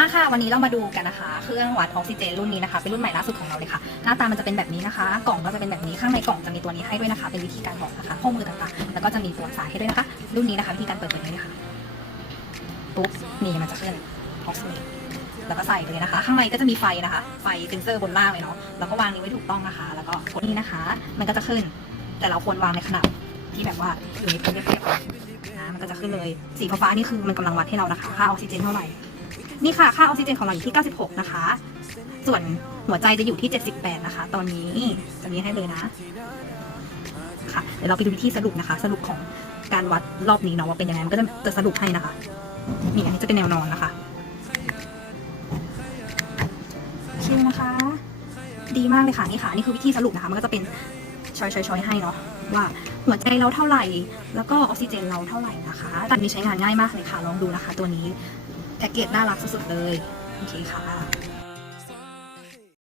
มาค่ะวันนี้เรามาดูกันนะคะ เครื่องวัดออกซิเจนรุ่นนี้นะคะ เป็นรุ่นใหม่ล่าสุดของเราเลยค่ะ หน้าตามันจะเป็นแบบนี้นะคะ กล่องก็จะเป็นแบบนี้ข้างในกล่องจะมีตัวนี้ให้ด้วยนะคะ เป็นวิธีการบอกนะคะข้อมือต่างๆ แล้วก็จะมีตัวสายให้ด้วยนะคะ รุ่นนี้นะคะวิธีการเปิดเปิดนี้ค่ะปุ๊บนี่มันจะขึ้นออกซิเจนแล้วก็ใส่เลยนะคะ ข้างในก็จะมีไฟนะคะ ไฟเซนเซอร์บนล่างเลยเนาะแล้วก็วางนี้ไว้ถูกต้องนะคะ แล้วก็กดนี่นะคะ มันก็จะขึ้น แต่เราควรวางในขนาดที่แบบว่าอยู่ในพื้นเรียบๆนะมันก็จะขึ้นเลยสีฟ้านี่คือมันกำลังวัดให้เรานะคะค่าออกซิเจนเท่าไหร่ นี่ค่ะ ค่าออกซิเจนของเราอยู่ที่ 96 นะคะ ส่วนหัวใจจะอยู่ที่ 78 นะคะ ตอนนี้จะมีให้เลยนะ ค่ะ เดี๋ยวเราไปดูวิธีสรุปนะคะ สรุปของการวัดรอบนี้เนาะว่าเป็นยังไง มันก็จะจะสรุปให้นะคะ นี่อันนี้จะเป็นแนวนอนนะคะโอเคนะคะ ดีมากเลยค่ะ นี่ค่ะ นี่คือวิธีสรุปนะคะ มันก็จะเป็นชอยชอยชอยให้เนาะว่าหัวใจเราเท่าไหร่ แล้วก็ออกซิเจนเราเท่าไหร่นะคะตัดนี้ใช้งานง่ายมากเลยค่ะ ลองดูนะคะ ตัวนี้ แพ็กเกจน่ารักสุดๆเลย โอเคค่ะ